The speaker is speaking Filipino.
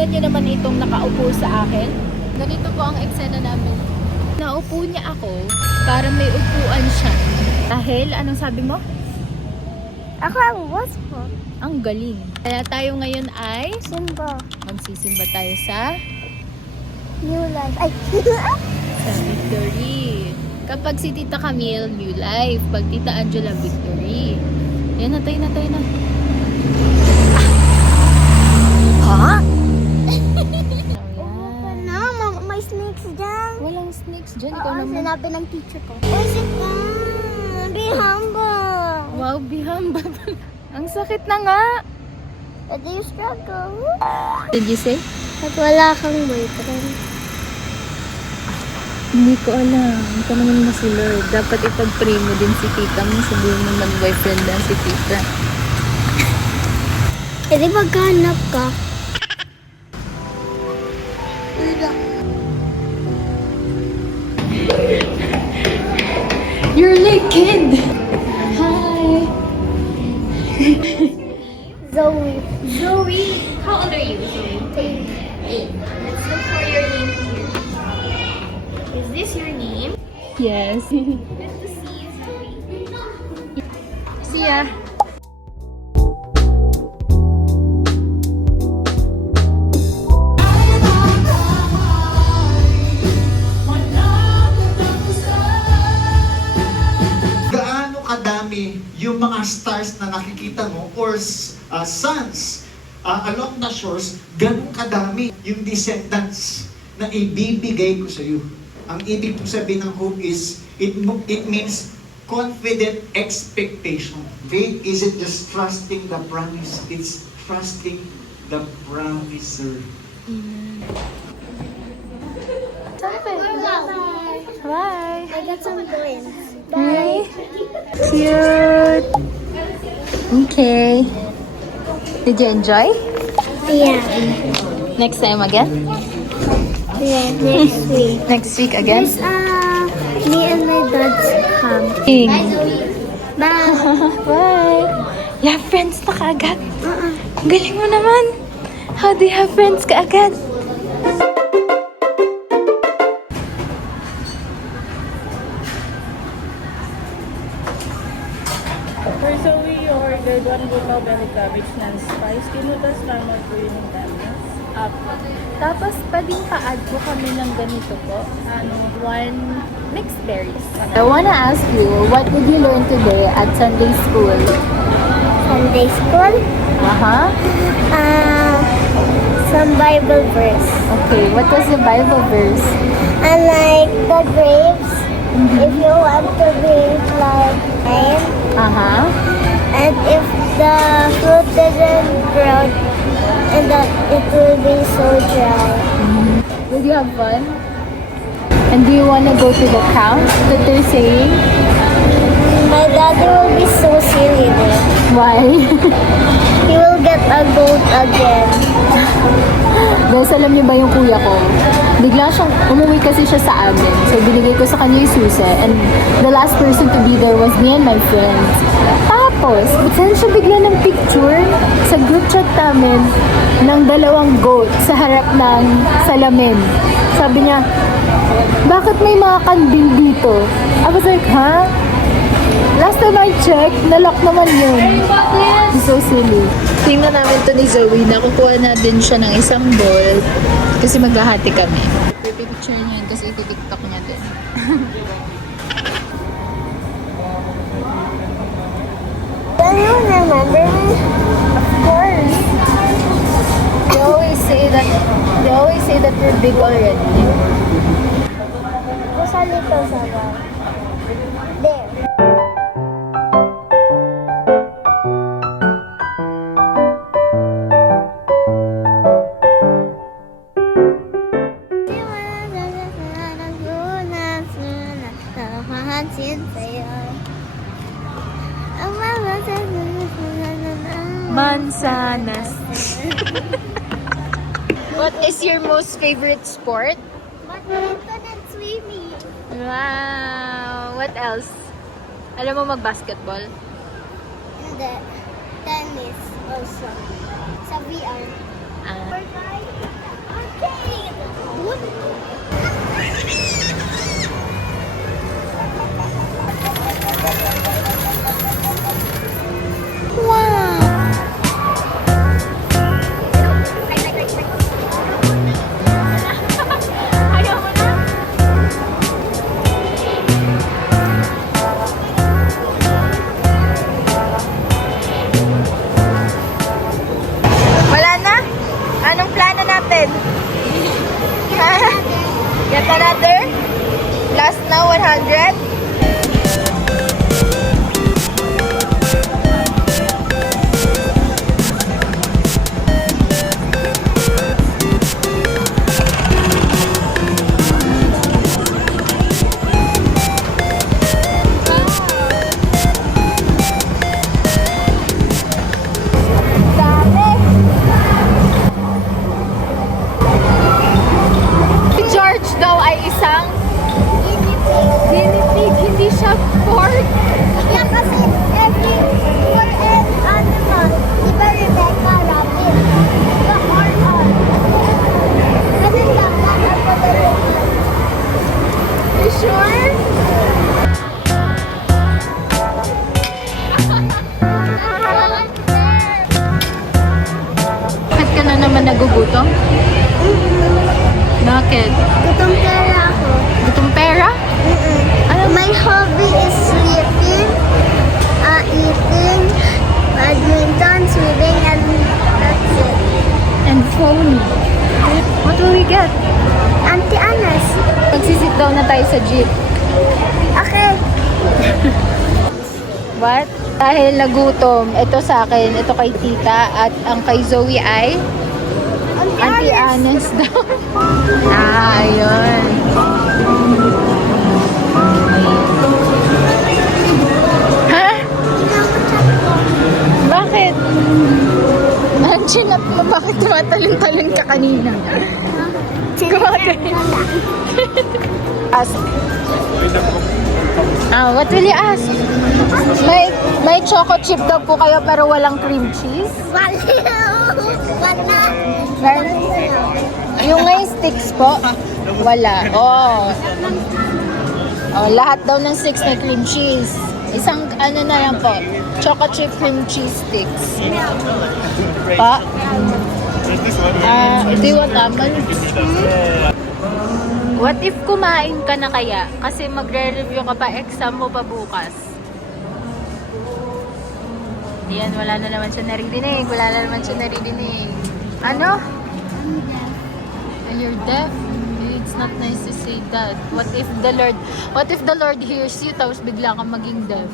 Tingnan nyo naman itong nakaupo sa akin. Ganito po ang eksena namin. Naupo niya ako para may upuan siya. Dahil, anong sabi mo? Ako ang boss po. Ang galing. Kaya tayo ngayon ay Simba. magsisimba tayo sa New life. Ay! sa Victory. Kapag si Tita Camille, New Life. Pag Tita Angela, Victory. Yan na, tayo na, tayo na. Ha? Ayan. No, may snakes dyan. Walang snakes dyan. Ikaw Oo, naman. sinabi ng teacher ko. Uy, sika! Be humble! Wow, bihamba. Ang sakit na nga. But you struggle. Did you say? At wala kang boyfriend. Hindi ko alam. Tanungin mo si Lord. Dapat ipag-pray mo din si Tita mo. Sabihin mo mag-boyfriend lang si Tita. E di maghanap ka. You're late, kid! Hi! Zoe. Zoe! How old are you, Zoe? 8. Let's look for your name here. Is this your name? Yes. Good to see you, Zoe. See ya! Gaano kadami yung mga stars na nakikita mo or suns along the shores, ganun kadami yung descendants na ibibigay ko sa iyo. Ang ibig kong sabihin ng hope is, it means confident expectation. Faith isn't just trusting the promise, it's trusting the promiser. Bye! I got some twins. Hi! Cute! Okay. Did you enjoy? Yeah. Next time again? Yeah, next week. Next week again? Me and my dad's come. King. Bye. Bye! You have friends na kaagad? Galing mo naman! How do you have friends kaagad? For Zoe, you ordered 1 bukaw belly cabbage non-spice. Kinutas lamang po yun ng tamis. Tapos, pwedeng pa-add po kami ng ganito po. 1 mixed berries. I wanna ask you, what did you learn today at Sunday school? Sunday school. Uh-huh. Some Bible verse. Okay, what was the Bible verse? And like the grapes, if you want to be like wine, Uh-huh. and if the fruit doesn't grow, and that it will be so dry. Did you have fun? And do you wanna go to the camp that they're saying? My daddy will be so silly then. Why? He will get a goat again. Guys, alam niyo ba yung kuya ko? Bigla siyang, umuwi kasi siya sa amin. So, binigay ko sa kanya yung susi. And the last person to be there was me and my friends. Tapos, saan siya bigla ng picture sa group chat namin ng 2 goat sa harap ng salamin. Sabi niya, bakit may mga kandil dito? I was like, ha? Last time I checked, nalock naman yun. He's so silly. Tingnan namin to ni Zoe. Nakukuha na din siya ng isang ball kasi maghahati kami. Pipicture niya yun kasi iti-tiktok niya din. Can you remember me? Of course. They always say that we're big already. Kasali ko sa bar. There. Mansanas. What is your most favorite sport? Badminton and swimming. Wow! What else? Alam mo mag-basketball? Hindi. Tennis also. Sa VR. Ah. For guys, natin? Get another? Last now, 100? Si George daw ay isang guinea pig, hindi siya pork. Yeah, kasi every for an animal, iba Rebecca rabbit. Iba or kasi dapat ako You sure? Bakit ka na naman nagugutom? Bakit? Gutong pera ako. Gutom pera? Ano? My hobby is sleeping, eating, badminton, swimming, and that's it. And phone. What will we get? Auntie Anas. Magsisit down na tayo sa jeep. Okay. What? Dahil nagutom, ito sa akin, ito kay tita, at ang kay Zoe ay Auntie Anes daw. Ayun. Ha? Bakit? Chinap mo, bakit tumatalon-talon ka kanina? Ask. What will you ask? May choco chip daw po kayo pero walang cream cheese? Wala. Meron? Yung ngay sticks po? Wala. Oh. Oh, lahat daw ng sticks may cream cheese. Isang ano na lang po, choco chip cream cheese sticks. Pa? Do you want almond? What if kumain ka na kaya? Kasi magre-review ka pa, exam mo pa bukas. Yan, wala na naman siya naririnig. Wala na naman siya naririnig. Ano? And you're deaf? It's not nice to say that. What if the Lord hears you tapos bigla kang maging deaf?